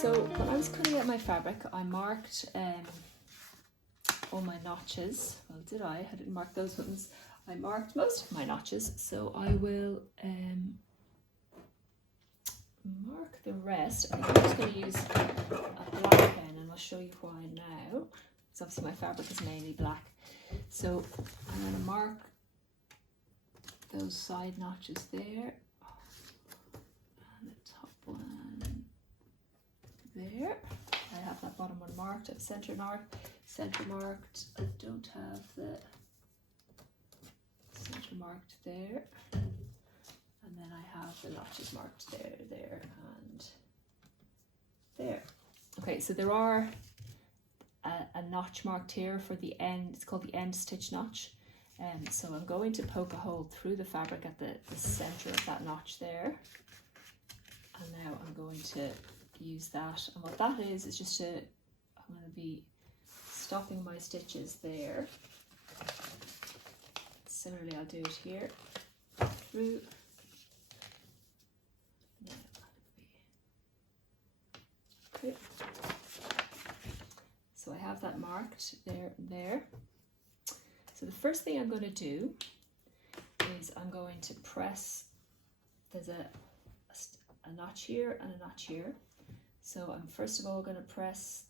So when I was cutting out my fabric, I marked all my notches. Well, did I? I didn't mark those ones. I marked most of my notches, so I will mark the rest. I think I'm just going to use a black pen, and I'll show you why now. Because obviously my fabric is mainly black. So I'm going to mark those side notches there, and the top one there. I have that bottom one marked. I have center marked. I don't have the center marked there, and then I have the notches marked there, and there. Okay, so there are a notch marked here for the end. It's called the end stitch notch. So I'm going to poke a hole through the fabric at the center of that notch there, and now I'm going to use that. And what that is just I'm going to be stopping my stitches there. Similarly, I'll do it here through. Okay. So I have that marked there and there. So the first thing I'm going to do is I'm going to press. There's a notch here and a notch here. So I'm first of all going to press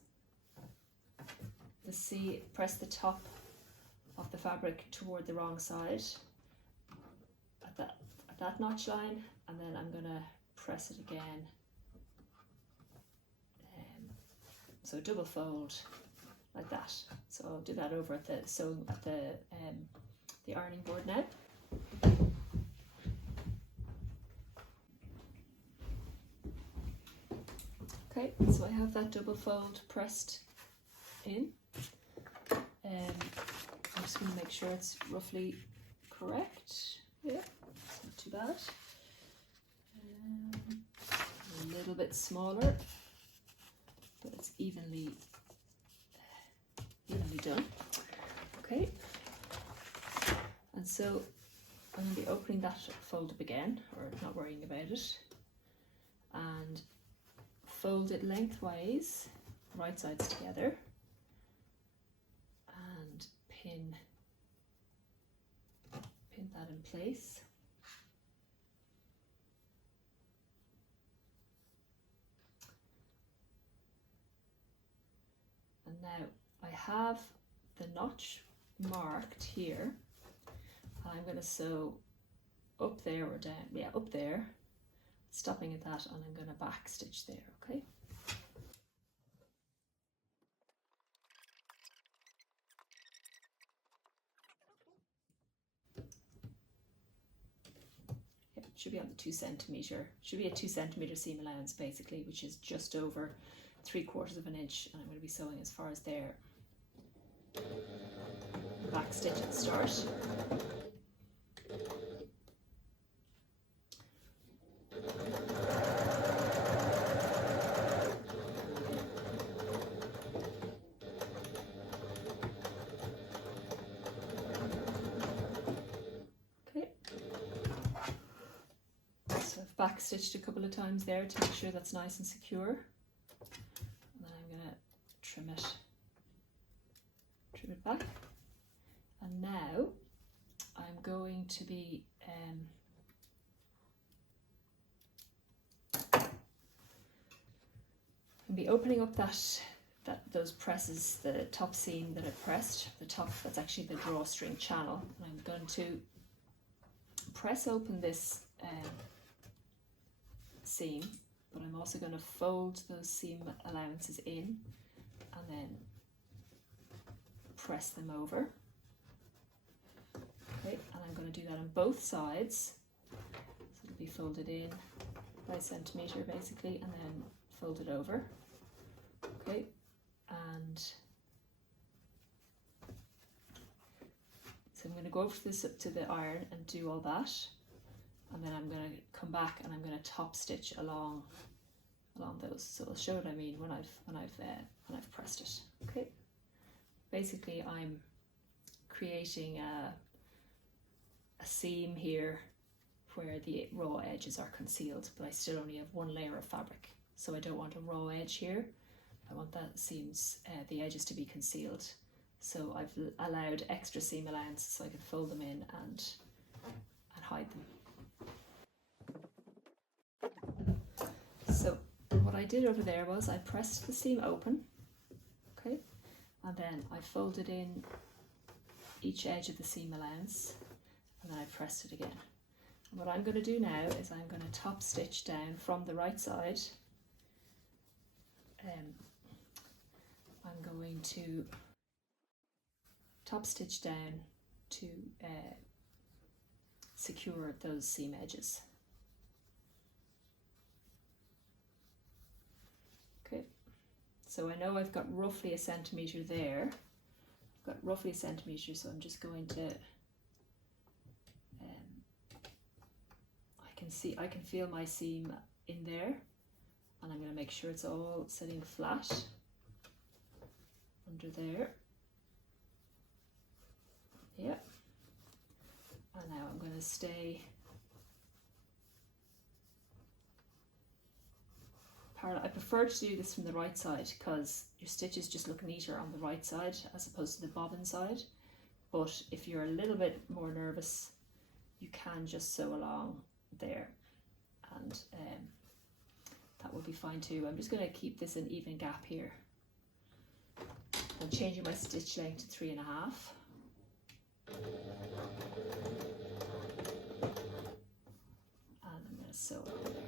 the top of the fabric toward the wrong side at that notch line, and then I'm going to press it again. So double fold like that. So I'll do that over at the ironing board now. Okay, so I have that double fold pressed in. I'm just going to make sure it's roughly correct. Yeah, it's not too bad. A little bit smaller, but it's evenly done. Okay, and so I'm going to be opening that fold up again, or not worrying about it, and fold it lengthwise, right sides together, and pin that in place. And now I have the notch marked here. I'm going to sew up there or down, yeah, up there, stopping at that, and I'm going to back stitch there, okay? Yep, should be on the 2 centimeter, should be a 2 centimeter seam allowance basically, which is just over 3/4 of an inch, and I'm going to be sewing as far as there. Back stitch at the start. Okay. So I've back stitched a couple of times there to make sure that's nice and secure. And then I'm going to trim it back. And now I'm going to be opening up those presses, the top seam that I pressed, the top, that's actually the drawstring channel. And I'm going to press open this seam, but I'm also going to fold those seam allowances in and then press them over. Okay, and I'm going to do that on both sides. So it'll be folded in by a centimetre basically, and then fold it over. Okay, and so I'm going to go over to the iron and do all that, and then I'm going to come back and I'm going to top stitch along those. So I'll show what I mean when I've pressed it. Okay, basically I'm creating a seam here where the raw edges are concealed, but I still only have one layer of fabric. so I don't want a raw edge here. I want that seams, the edges to be concealed. So I've allowed extra seam allowance so I can fold them in and hide them. So what I did over there was I pressed the seam open, okay, and then I folded in each edge of the seam allowance, and then I pressed it again. And what I'm going to do now is I'm going to top stitch down from the right side. I'm going to top stitch down to secure those seam edges. Okay, so I know I've got roughly a centimetre there. I've got roughly a centimetre, so I'm just going to I can feel my seam in there, and I'm going to make sure it's all sitting flat under there. Yeah. And now I'm going to stay parallel. I prefer to do this from the right side because your stitches just look neater on the right side as opposed to the bobbin side. But if you're a little bit more nervous, you can just sew along there, and that will be fine too. I'm just going to keep this an even gap here. I'm changing my stitch length to 3.5. And I'm going to sew over there.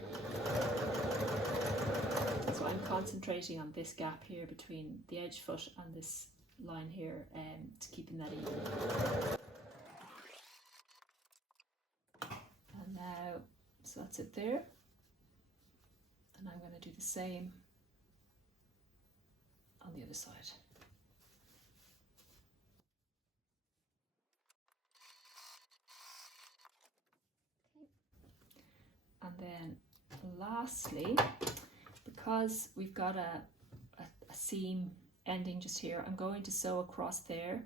So I'm concentrating on this gap here between the edge foot and this line here, to keeping that even. And now, so that's it there. And I'm going to do the same on the other side. And then lastly, because we've got a seam ending just here, I'm going to sew across there.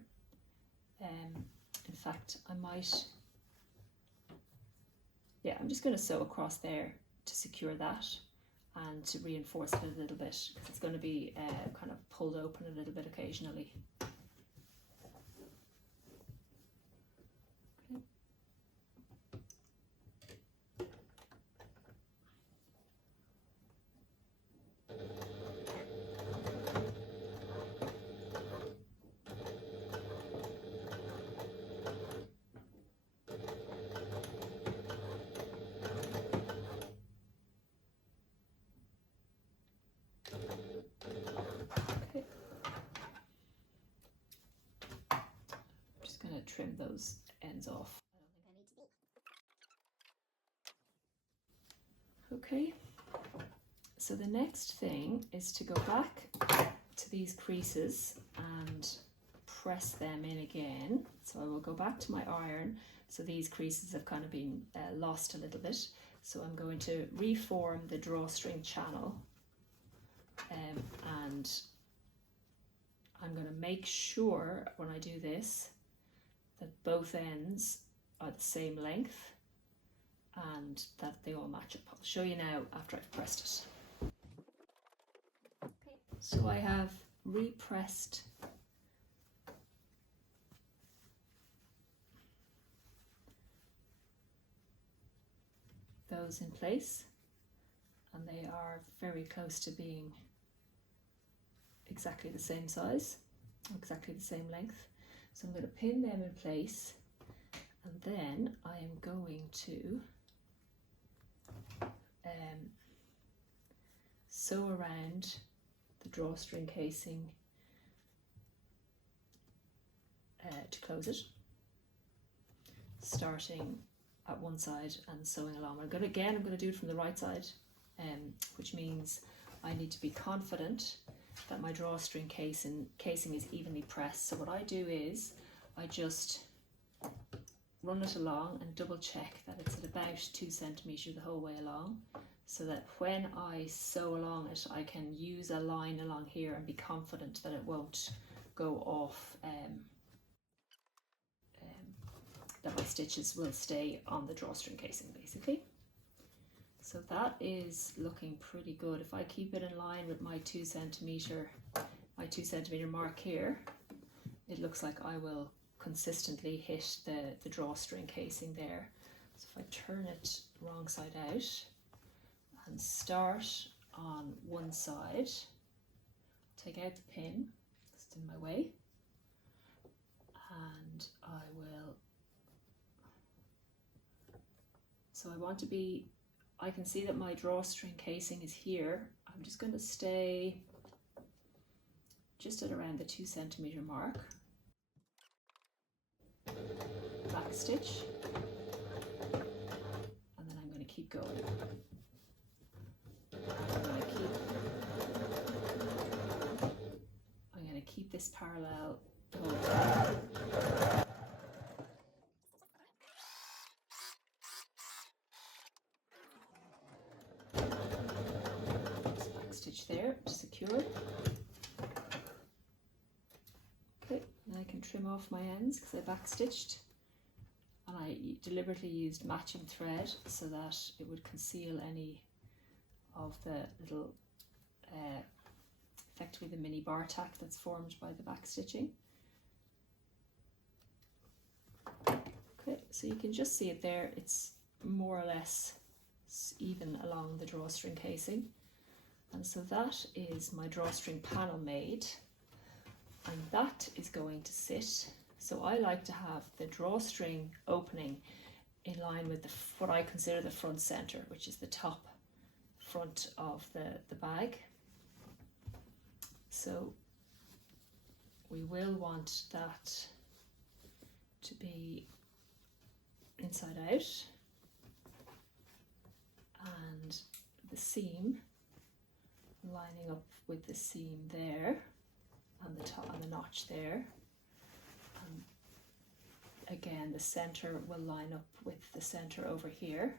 In fact, I might, yeah, I'm just going to sew across there to secure that and to reinforce it a little bit, because it's going to be kind of pulled open a little bit occasionally. Trim those ends off. Okay, so the next thing is to go back to these creases and press them in again. So I will go back to my iron. So these creases have kind of been lost a little bit. So I'm going to reform the drawstring channel, and I'm going to make sure when I do this that both ends are the same length and that they all match up. I'll show you now after I've pressed it. Okay. So I have repressed those in place, and they are very close to being exactly the same size, exactly the same length. So I'm going to pin them in place, and then I am going to sew around the drawstring casing to close it, starting at one side and sewing along. I'm going to do it from the right side, which means I need to be confident that my drawstring casing is evenly pressed. So what I do is I just run it along and double check that it's at about 2 centimetres the whole way along, so that when I sew along it, I can use a line along here and be confident that it won't go off, that my stitches will stay on the drawstring casing basically. So So that is looking pretty good. If I keep it in line with my 2 centimeter mark here, it looks like I will consistently hit the drawstring casing there. So if I turn it wrong side out and start on one side, take out the pin, it's in my way, and I will, so I want to be, I can see that my drawstring casing is here. I'm just going to stay just at around the 2 centimeter mark. Back stitch, and then I'm going to keep going. I'm going to keep this parallel going. Back stitch there to secure. Okay, and I can trim off my ends because I back stitched, and I deliberately used matching thread so that it would conceal any of the little effectively the mini bar tack that's formed by the back stitching. Okay, so you can just see it there, it's more or less even along the drawstring casing, and so that is my drawstring panel made, and that is going to sit. So I like to have the drawstring opening in line with what I consider the front center, which is the top front of the bag. So we will want that to be inside out, and the seam lining up with the seam there, and the top and the notch there. Again, the center will line up with the center over here,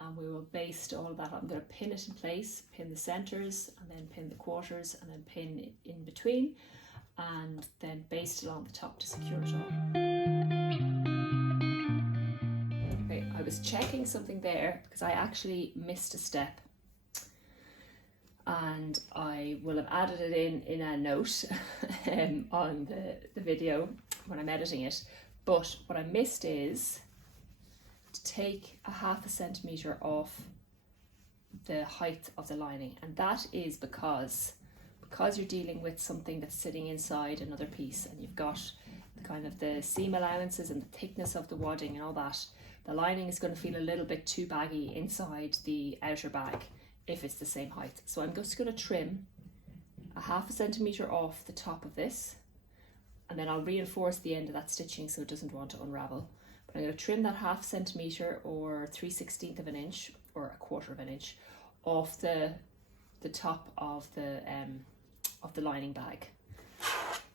and we will baste all of that. I'm going to pin it in place, pin the centers, and then pin the quarters, and then pin in between, and then baste along the top to secure it all. Okay, I was checking something there because I actually missed a step, and I will have added it in a note on the video when I'm editing it. But what I missed is to take a 0.5 centimeter off the height of the lining, and that is because you're dealing with something that's sitting inside another piece, and you've got the kind of the seam allowances and the thickness of the wadding and all that. The lining is going to feel a little bit too baggy inside the outer bag if it's the same height. So I'm just going to trim a 0.5 centimeter off the top of this, and then I'll reinforce the end of that stitching so it doesn't want to unravel. But I'm going to trim that 0.5 centimeter or 3/16 of an inch or 1/4 of an inch off the top of the lining bag.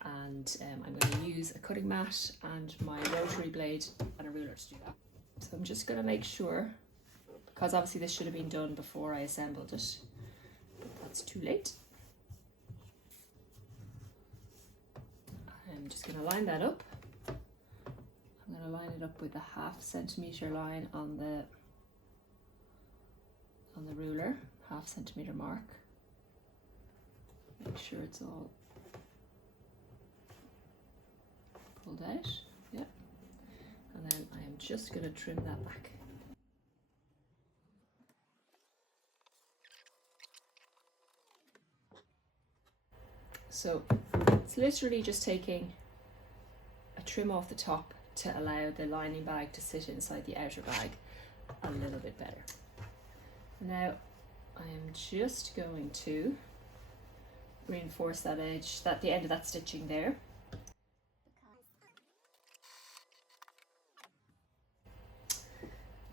And I'm going to use a cutting mat and my rotary blade and a ruler to do that. So I'm just going to make sure, because obviously this should have been done before I assembled it, but that's too late. I'm just going to line that up. I'm going to line it up with the 0.5 centimeter line on the ruler, 0.5 centimeter mark. Make sure it's all pulled out, yeah. And then I am just going to trim that back. So it's literally just taking a trim off the top to allow the lining bag to sit inside the outer bag a little bit better. Now I am just going to reinforce that edge, the end of that stitching there.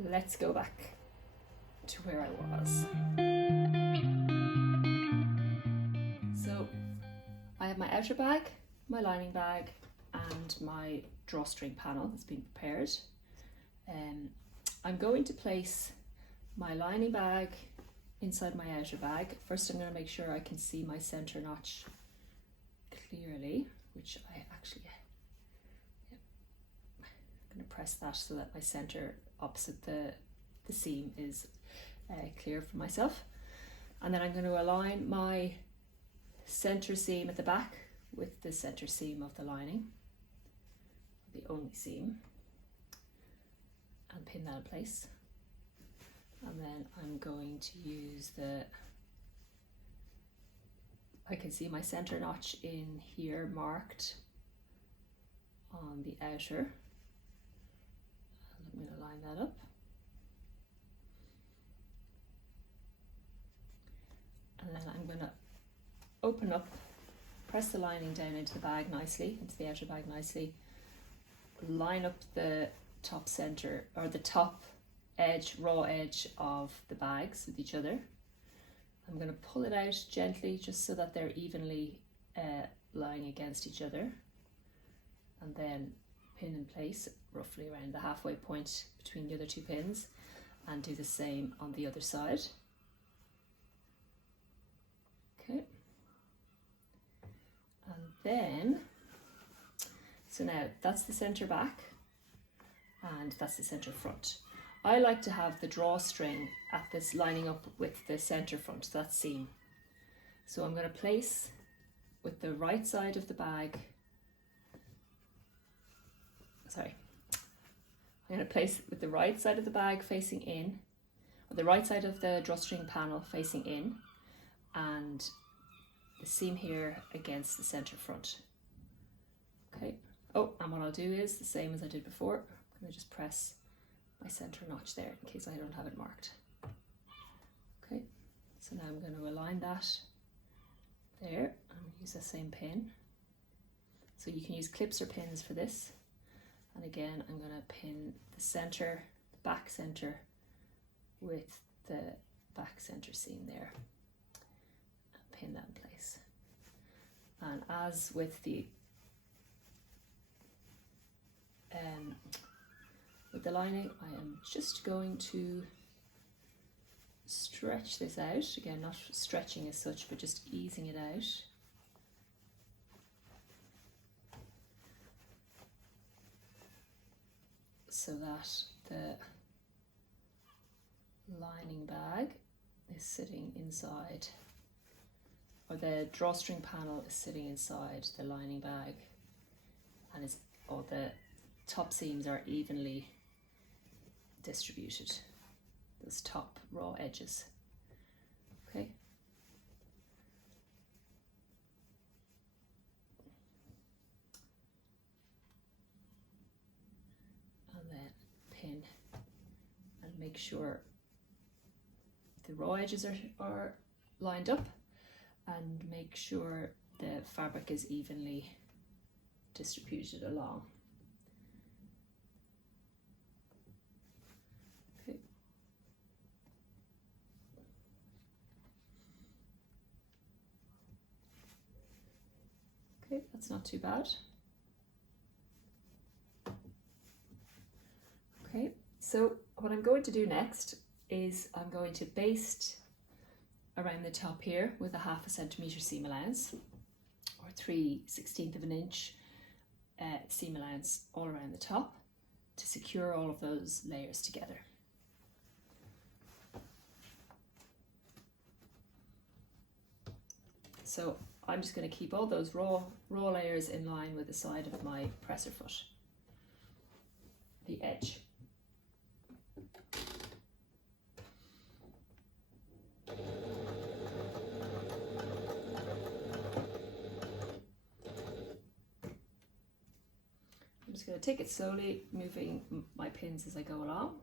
Let's go back to where I was. So I have my outer bag, my lining bag, and my drawstring panel that's been prepared. I'm going to place my lining bag inside my outer bag. First, I'm going to make sure I can see my center notch clearly, which I actually, I'm going to press that so that my center opposite the seam is clear for myself. And then I'm going to align my center seam at the back with the center seam of the lining, the only seam, and pin that in place. And then I'm going to use I can see my center notch in here marked on the outer, and I'm going to line that up. And then I'm going to open up, press the lining down into the bag nicely, into the outer bag nicely, line up the top center, or the top edge, raw edge of the bags with each other. I'm going to pull it out gently just so that they're evenly lying against each other, and then pin in place roughly around the halfway point between the other two pins, and do the same on the other side. Okay. And then, so now that's the center back and that's the center front. I like to have the drawstring at this lining up with the center front, that seam. So I'm going to place with the right side of the bag, I'm going to place with the right side of the bag facing in, or the right side of the drawstring panel facing in, and the seam here against the center front. Okay. Oh, and what I'll do is the same as I did before. I'm going to just press my center notch there in case I don't have it marked. Okay, so now I'm going to align that there and use the same pin. So you can use clips or pins for this. And again, I'm going to pin the center, the back center with the back center seam there, and pin that in place. And as with the lining, I am just going to stretch this out. Again, not stretching as such, but just easing it out. So that the lining bag is sitting inside, or the drawstring panel is sitting inside the lining bag, and all the top seams are evenly distributed, those top raw edges. Okay. And then pin and make sure the raw edges are lined up, and make sure the fabric is evenly distributed along. Okay, that's not too bad. Okay, so what I'm going to do next is I'm going to baste around the top here with a 1/2 centimetre seam allowance, or 3/16 of an inch seam allowance all around the top, to secure all of those layers together. So I'm just going to keep all those raw layers in line with the side of my presser foot, the edge. I'm just going to take it slowly, moving my pins as I go along.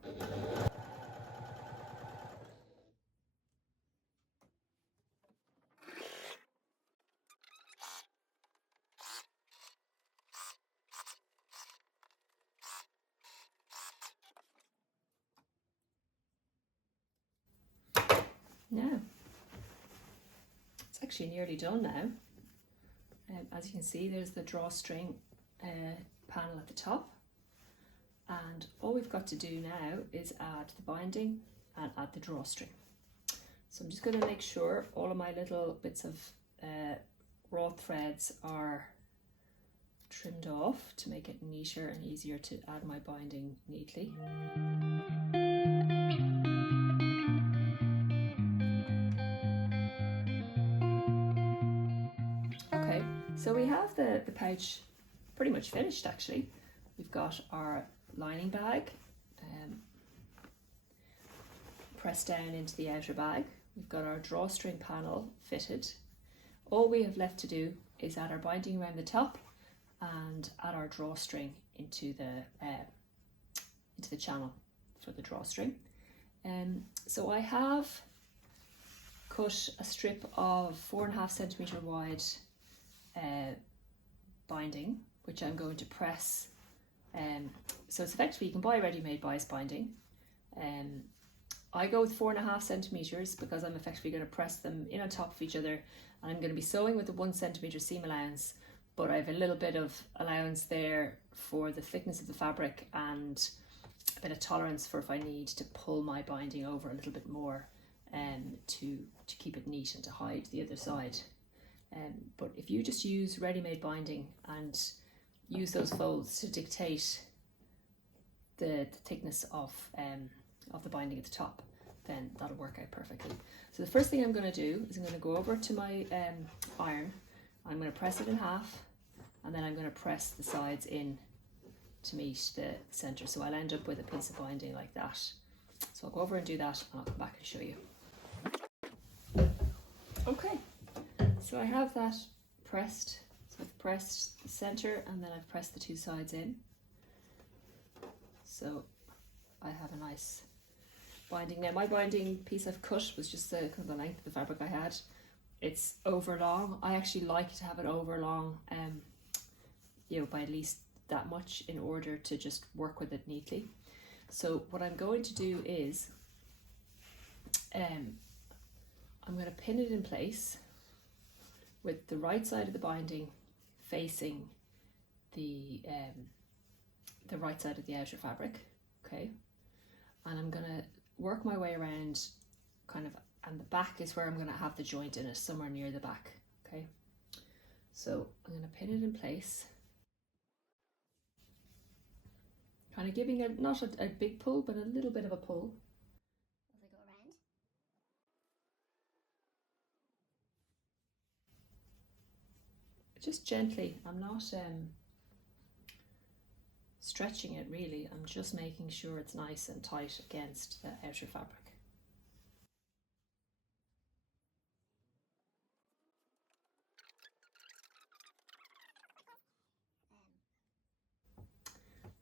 Now, it's actually nearly done now. As you can see, there's the drawstring panel at the top, and all we've got to do now is add the binding and add the drawstring. So I'm just going to make sure all of my little bits of raw threads are trimmed off to make it neater and easier to add my binding neatly. So we have the pouch pretty much finished actually. We've got our lining bag pressed down into the outer bag. We've got our drawstring panel fitted. All we have left to do is add our binding around the top and add our drawstring into the channel for the drawstring. So I have cut a strip of 4.5 centimetre wide binding, which I'm going to press. So it's effectively, you can buy ready-made bias binding. I go with 4.5 centimetres because I'm effectively going to press them in on top of each other, and I'm going to be sewing with the 1 centimetre seam allowance, but I have a little bit of allowance there for the thickness of the fabric and a bit of tolerance for if I need to pull my binding over a little bit more to keep it neat and to hide the other side. But if you just use ready-made binding and use those folds to dictate the thickness of the binding at the top, then that'll work out perfectly. So the first thing I'm going to do is I'm going to go over to my iron. I'm going to press it in half, and then I'm going to press the sides in to meet the center. So I'll end up with a piece of binding like that. So I'll go over and do that, and I'll come back and show you. Okay, so I have that pressed. So I've pressed the center, and then I've pressed the two sides in. So I have a nice binding. Now my binding piece I've cut was just the kind of the length of the fabric I had. It's over long. I actually like to have it over long, you know, by at least that much in order to just work with it neatly. So what I'm going to do is I'm going to pin it in place with the right side of the binding facing the right side of the outer fabric, okay? And I'm going to work my way around kind of, and the back is where I'm going to have the joint in it, somewhere near the back, okay? So I'm going to pin it in place, kind of giving it not a big pull, but a little bit of a pull as I go around. Just gently. I'm not stretching it really. I'm just making sure it's nice and tight against the outer fabric.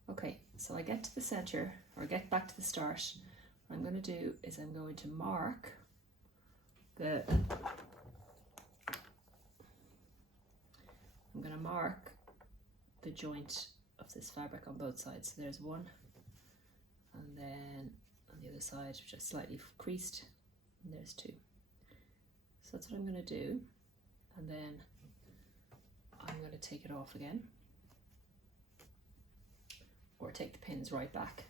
Okay, so I get to the center, or get back to the start. What I'm going to do is I'm going to mark the joint of this fabric on both sides. So there's one, and then on the other side, which is slightly creased, and there's two. So that's what I'm going to do, and then I'm going to take it off again, or take the pins right back.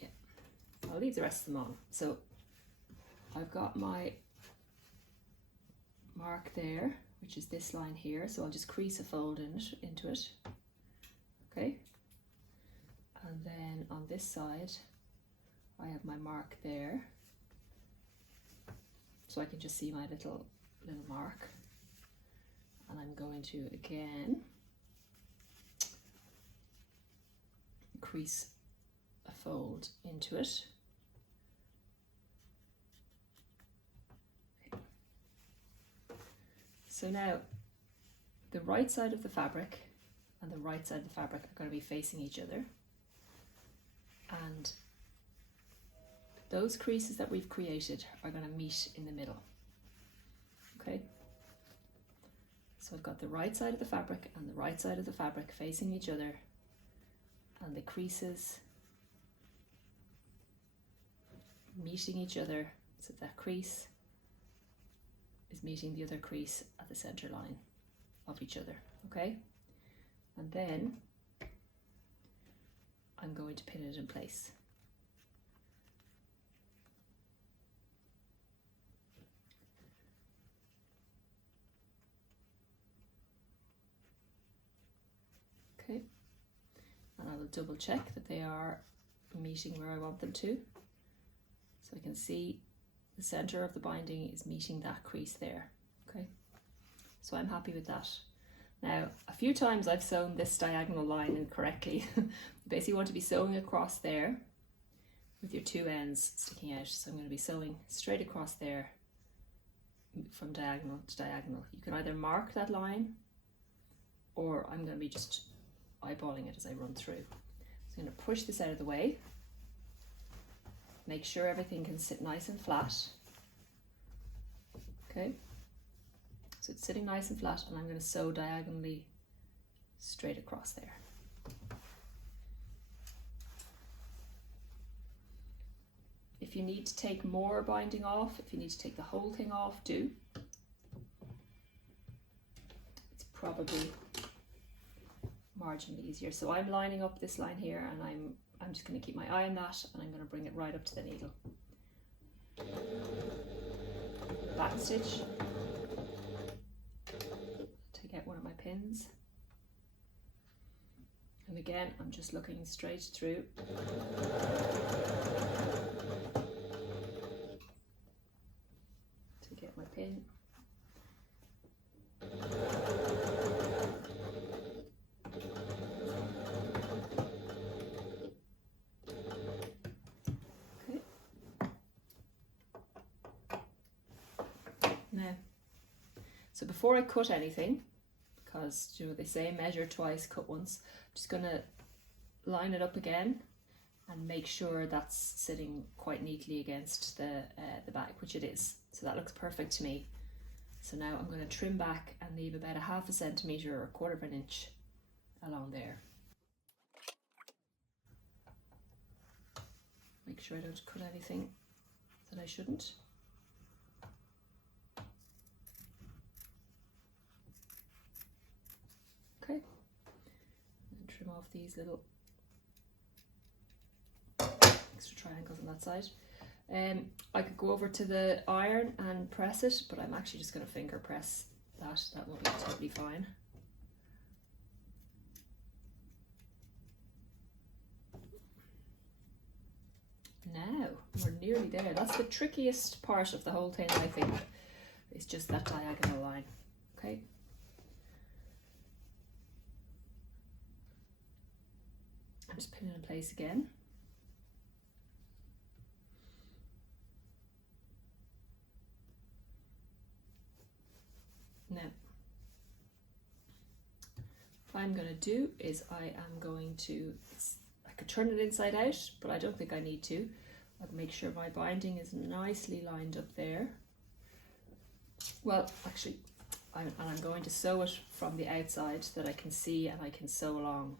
Yeah, I'll leave the rest of them on. So I've got my mark there, which is this line here, so I'll just crease a fold into it, okay? And then on this side I have my mark there, so I can just see my little mark, and I'm going to again crease a fold into it. So now the right side of the fabric and the right side of the fabric are going to be facing each other, and those creases that we've created are going to meet in the middle, okay? So I've got the right side of the fabric and the right side of the fabric facing each other, and the creases meeting each other, so that crease is meeting the other crease at the center line of each other, okay? And then I'm going to pin it in place. Okay, and I will double check that they are meeting where I want them to. So I can see the center of the binding is meeting that crease there, okay? So I'm happy with that. Now, a few times I've sewn this diagonal line incorrectly. You basically want to be sewing across there with your two ends sticking out. So I'm going to be sewing straight across there from diagonal to diagonal. You can either mark that line, or I'm going to be just eyeballing it as I run through. So I'm going to push this out of the way, make sure everything can sit nice and flat. Okay, so it's sitting nice and flat, and I'm going to sew diagonally straight across there. If you need to take more binding off, if you need to take the whole thing off, do. It's probably marginally easier. So I'm lining up this line here, and I'm just going to keep my eye on that, and I'm going to bring it right up to the needle. Back stitch. Take out one of my pins. And again, I'm just looking straight through. Take out my pin. Okay. Now, so before I cut anything, because you know they say measure twice, cut once, I'm just going to line it up again and make sure that's sitting quite neatly against the back, which it is. So that looks perfect to me. So now I'm going to trim back and leave about 1/2 centimetre or 1/4 of an inch along there. Make sure I don't cut anything that I shouldn't. Okay, and trim off these little extra triangles on that side. I could go over to the iron and press it, but I'm actually just going to finger press that. That will be totally fine. Now we're nearly there. That's the trickiest part of the whole thing, I think. It's just that diagonal line. Okay. I'm just pinning in place again. Now, what I'm going to do is I am going to, I could turn it inside out, but I don't think I need to. I'll make sure my binding is nicely lined up there. Well, actually, I'm going to sew it from the outside so that I can see and I can sew along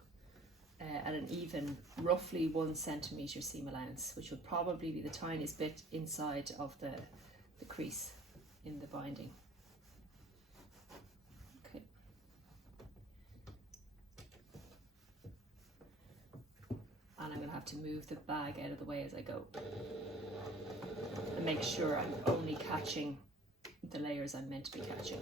at an even, roughly 1 centimetre seam allowance, which would probably be the tiniest bit inside of the crease in the binding. Okay. And I'm going to have to move the bag out of the way as I go and make sure I'm only catching the layers I'm meant to be catching.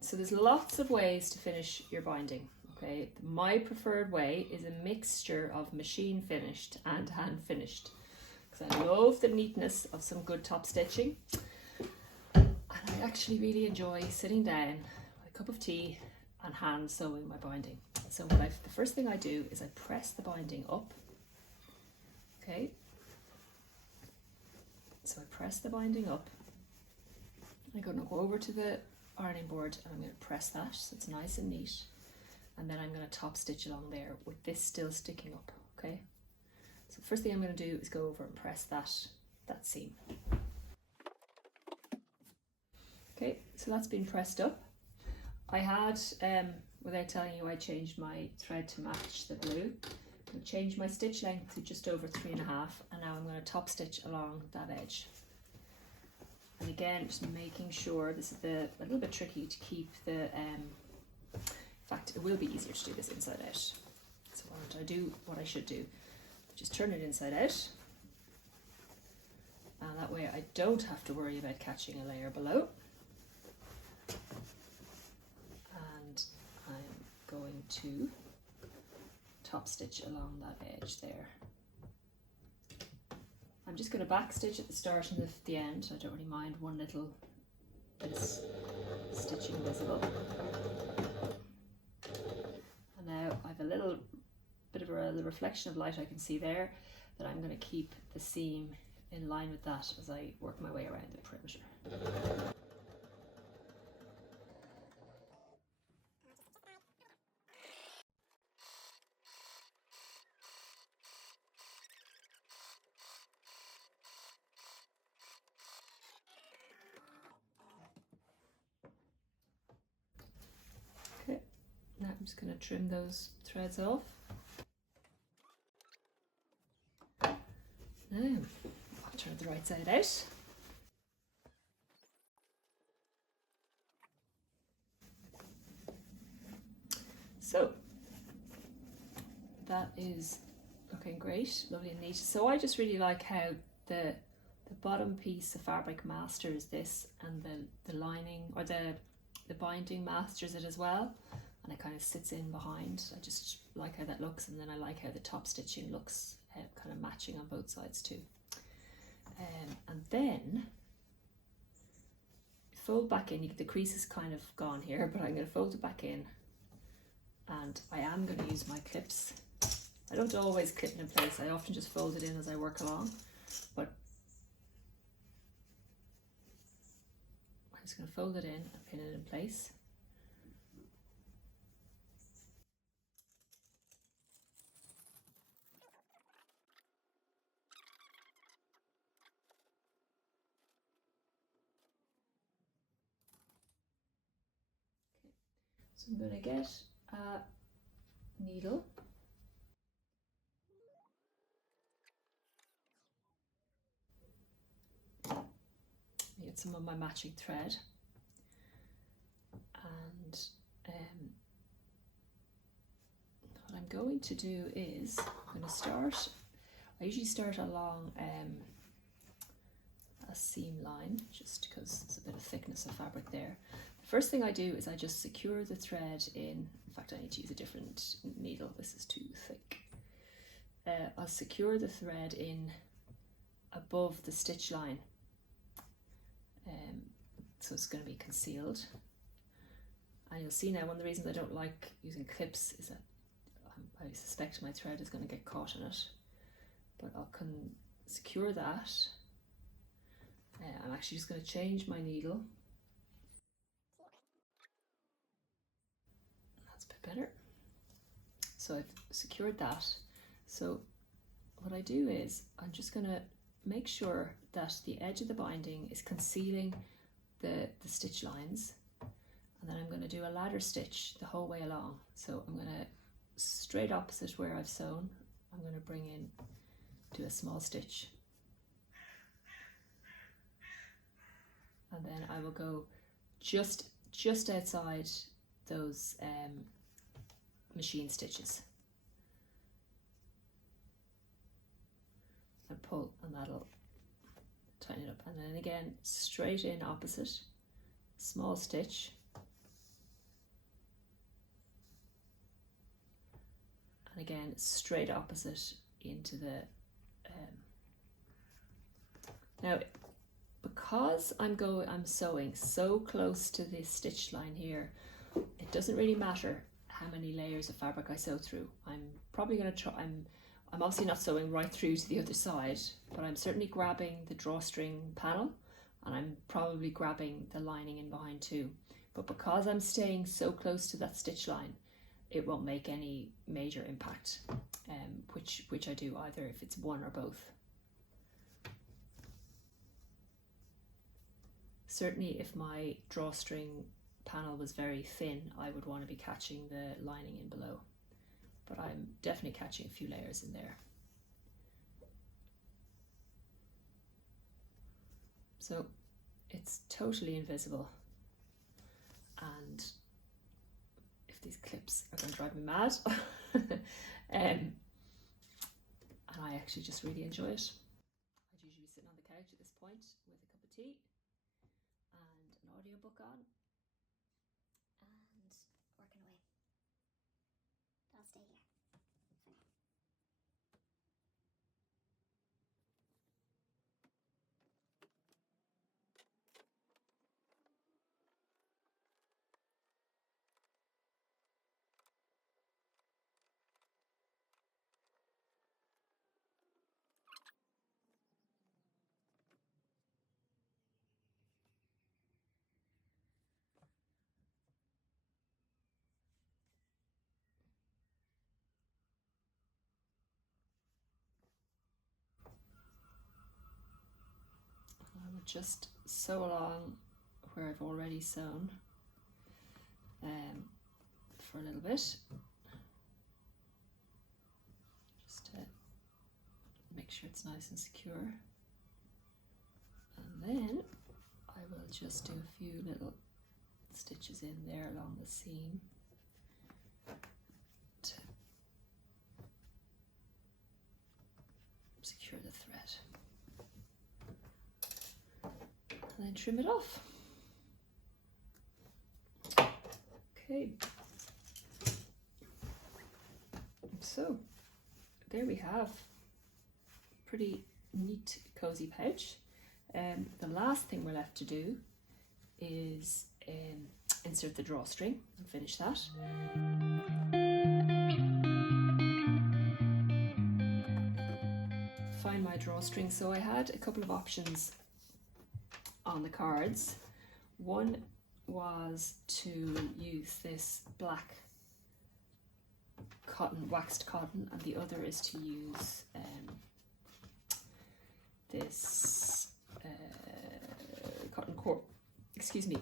So there's lots of ways to finish your binding, okay? My preferred way is a mixture of machine finished and hand finished, because I love the neatness of some good top stitching, and I actually really enjoy sitting down with a cup of tea and hand sewing my binding. So the first thing I do is I press the binding up, okay? So I press the binding up. I'm going to go over to the ironing board and I'm going to press that so it's nice and neat, and then I'm going to top stitch along there with this still sticking up. Okay, so first thing I'm going to do is go over and press that seam. Okay, so that's been pressed up. I had without telling you, I changed my thread to match the blue. I changed my stitch length to just over 3.5, and now I'm going to top stitch along that edge. And again, just making sure, this is a little bit tricky to keep the, in fact, it will be easier to do this inside out. So why don't I do what I should do? Just turn it inside out. And that way I don't have to worry about catching a layer below. And I'm going to top stitch along that edge there. I'm just going to back stitch at the start and the end. I don't really mind one little bit of stitching visible. And now I have a little bit of a reflection of light I can see there that I'm going to keep the seam in line with that as I work my way around the perimeter. Okay, now I'm just going to trim those threads off. Now I'll turn the right side out. So that is looking great, lovely and neat. So I just really like how the bottom piece of fabric masters this, and the lining or the binding masters it as well, and it kind of sits in behind. I just like how that looks, and then I like how the top stitching looks kind of matching on both sides too. And then fold back in. The crease is kind of gone here, but I'm going to fold it back in, and I am going to use my clips. I don't always clip it in place. I often just fold it in as I work along, but I'm just going to fold it in and pin it in place. So I'm going to get a needle. Get some of my matching thread, and what I'm going to do is I'm going to start. I usually start along a seam line just because there's a bit of thickness of fabric there. The first thing I do is I just secure the thread in fact I need to use a different needle, this is too thick. I'll secure the thread in above the stitch line, so it's going to be concealed. And you'll see now one of the reasons I don't like using clips is that I suspect my thread is going to get caught in it, but I'll secure that. I'm actually just going to change my needle. That's a bit better. So I've secured that. So what I do is I'm just going to make sure that the edge of the binding is concealing the stitch lines, and then I'm going to do a ladder stitch the whole way along. So I'm going to straight opposite where I've sewn, I'm going to bring in, do a small stitch, and then I will go just outside those machine stitches and pull, and that'll tighten it up. And then again straight in opposite, small stitch, and again straight opposite into the now because I'm sewing so close to the stitch line here, it doesn't really matter how many layers of fabric I sew through. I'm probably going to try, I'm obviously not sewing right through to the other side, but I'm certainly grabbing the drawstring panel, and I'm probably grabbing the lining in behind too. But because I'm staying so close to that stitch line, it won't make any major impact, which I do either if it's one or both. Certainly if my drawstring panel was very thin, I would want to be catching the lining in below, but I'm definitely catching a few layers in there. So it's totally invisible, and if these clips are going to drive me mad, And I actually just really enjoy it. I'd usually be sitting on the couch at this point with a cup of tea and an audiobook on and working away. I'll stay here for now. I would just sew along where I've already sewn for a little bit, just to make sure it's nice and secure. And then I will just do a few little stitches in there along the seam to secure the thread. And then trim it off. Okay. So there we have pretty neat cozy pouch. The last thing we're left to do is insert the drawstring and finish that. Find my drawstring. So I had a couple of options on the cards. One was to use this black cotton, waxed cotton, and the other is to use this cotton cord.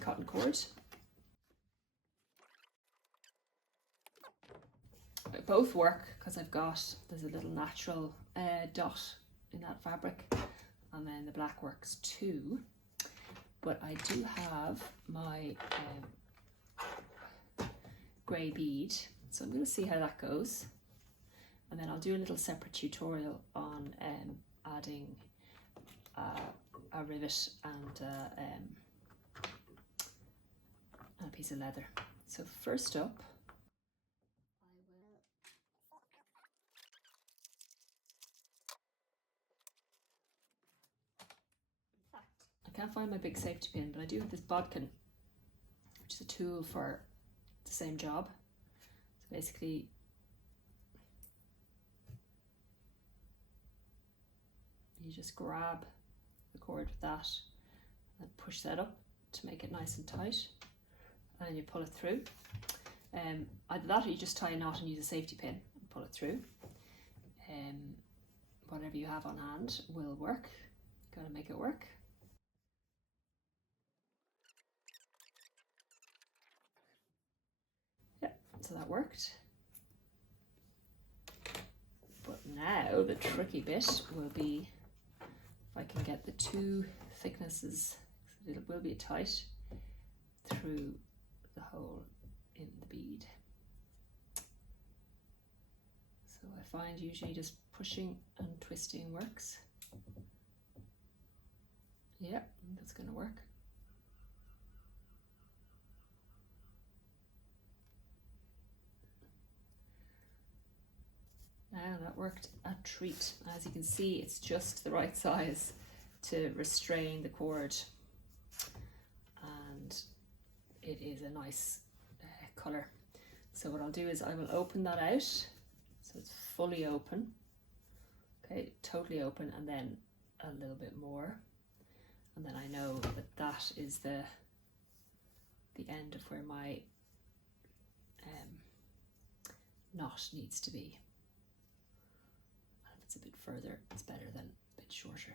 Cotton cord. Both work because there's a little natural dot in that fabric, and then the black works too. But I do have my grey bead, so I'm going to see how that goes, and then I'll do a little separate tutorial on adding a rivet and a piece of leather. So first up, I can't find my big safety pin, but I do have this bodkin, which is a tool for the same job. So basically, you just grab the cord with that and push that up to make it nice and tight, and then you pull it through. Either that or you just tie a knot and use a safety pin and pull it through. Whatever you have on hand will work. Gotta make it work. So that worked. But now the tricky bit will be if I can get the two thicknesses, it will be tight, through the hole in the bead. So I find usually just pushing and twisting works. Yep, that's going to work. Now that worked a treat. As you can see, it's just the right size to restrain the cord, and it is a nice colour. So what I'll do is I will open that out, so it's fully open, okay, totally open, and then a little bit more, and then I know that that is the end of where my knot needs to be. A bit further, it's better than a bit shorter.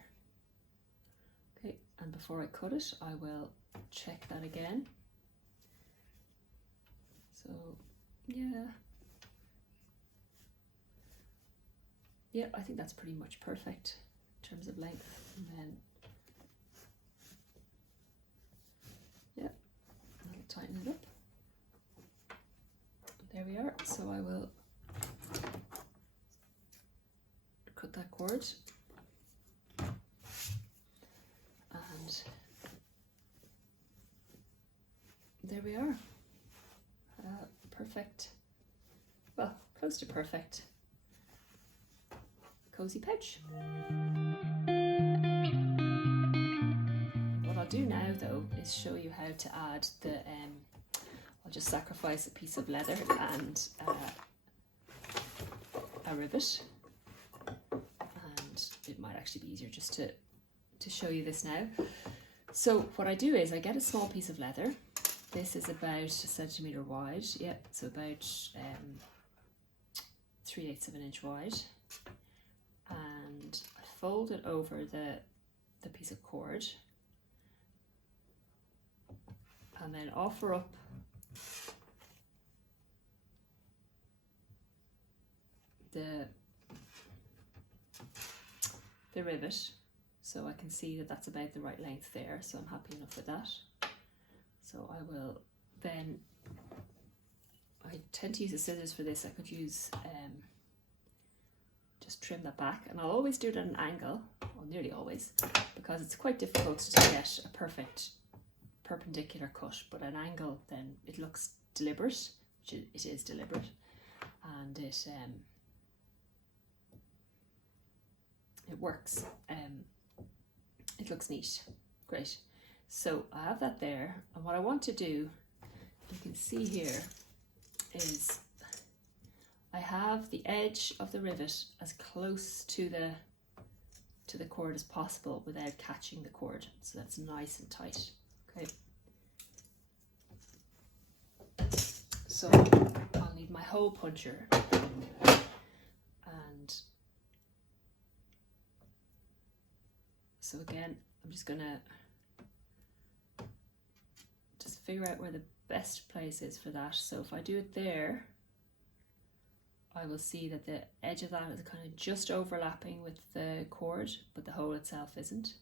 Okay, and before I cut it, I will check that again. So yeah, I think that's pretty much perfect in terms of length. And then I'll tighten it up. There we are. So I will cord. And there we are. Perfect, well, close to perfect cozy pouch. What I'll do now though is show you how to add the, I'll just sacrifice a piece of leather and a rivet, and it might actually be easier just to show you this now. So what I do is I get a small piece of leather. This is about 1 centimetre wide, yep, so about 3/8 of an inch wide, and I fold it over the piece of cord, and then offer up the rivet, so I can see that that's about the right length there, so I'm happy enough with that. So I will then, I tend to use the scissors for this. I could use, just trim that back, and I'll always do it at an angle, well nearly always, because it's quite difficult to get a perfect perpendicular cut, but at an angle then it looks deliberate, which it is deliberate, and it works, it looks neat, great. So I have that there, and what I want to do, you can see here, is I have the edge of the rivet as close to the cord as possible without catching the cord, so that's nice and tight. Okay. So I'll need my hole puncher, and so again I'm just gonna figure out where the best place is for that. So if I do it there, I will see that the edge of that is kind of just overlapping with the cord, but the hole itself isn't.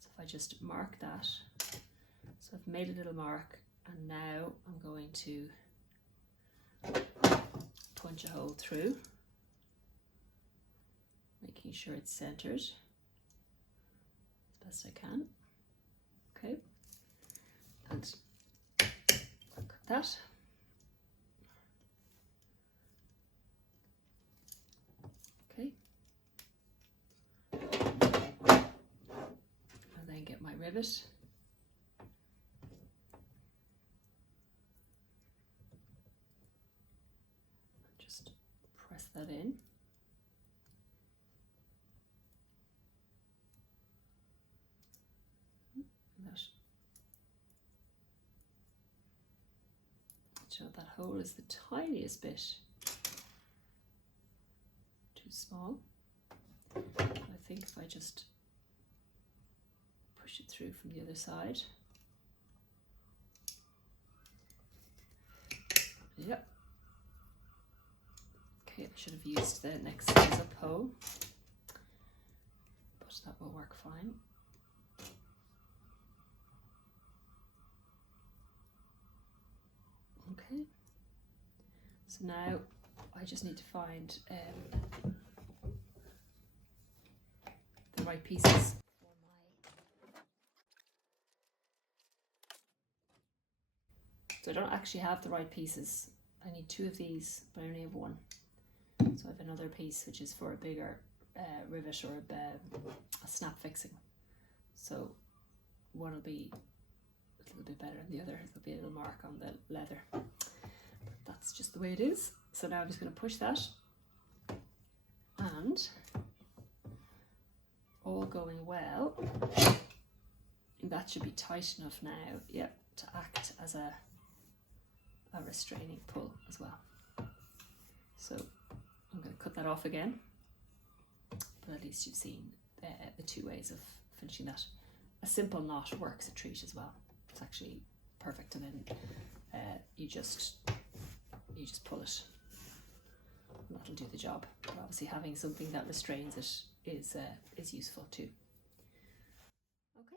So if I just mark that, so I've made a little mark, and now I'm going to punch a hole through, making sure it's centered as best I can. Okay, and that. Okay. And then get my rivet. Just press that in. That hole is the tiniest bit too small. I think if I just push it through from the other side. Yep. Okay, I should have used the next size up hole, but that will work fine. Okay, so now I just need to find the right pieces for so I don't actually have the right pieces. I need 2 of these, but I only have 1. So I have another piece which is for a bigger rivet or a snap fixing. So one will be a little bit better than the other. There'll be a little mark on the leather. But that's just the way it is. So now I'm just going to push that, and all going well, that should be tight enough now, yep, to act as a restraining pull as well. So I'm going to cut that off again, but at least you've seen the 2 ways of finishing that. A simple knot works a treat as well. It's actually perfect, and then you just pull it, and that'll do the job. But obviously having something that restrains it is useful too. Okay.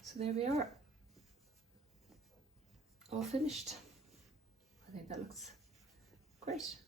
So there we are, all finished. I think that looks Great.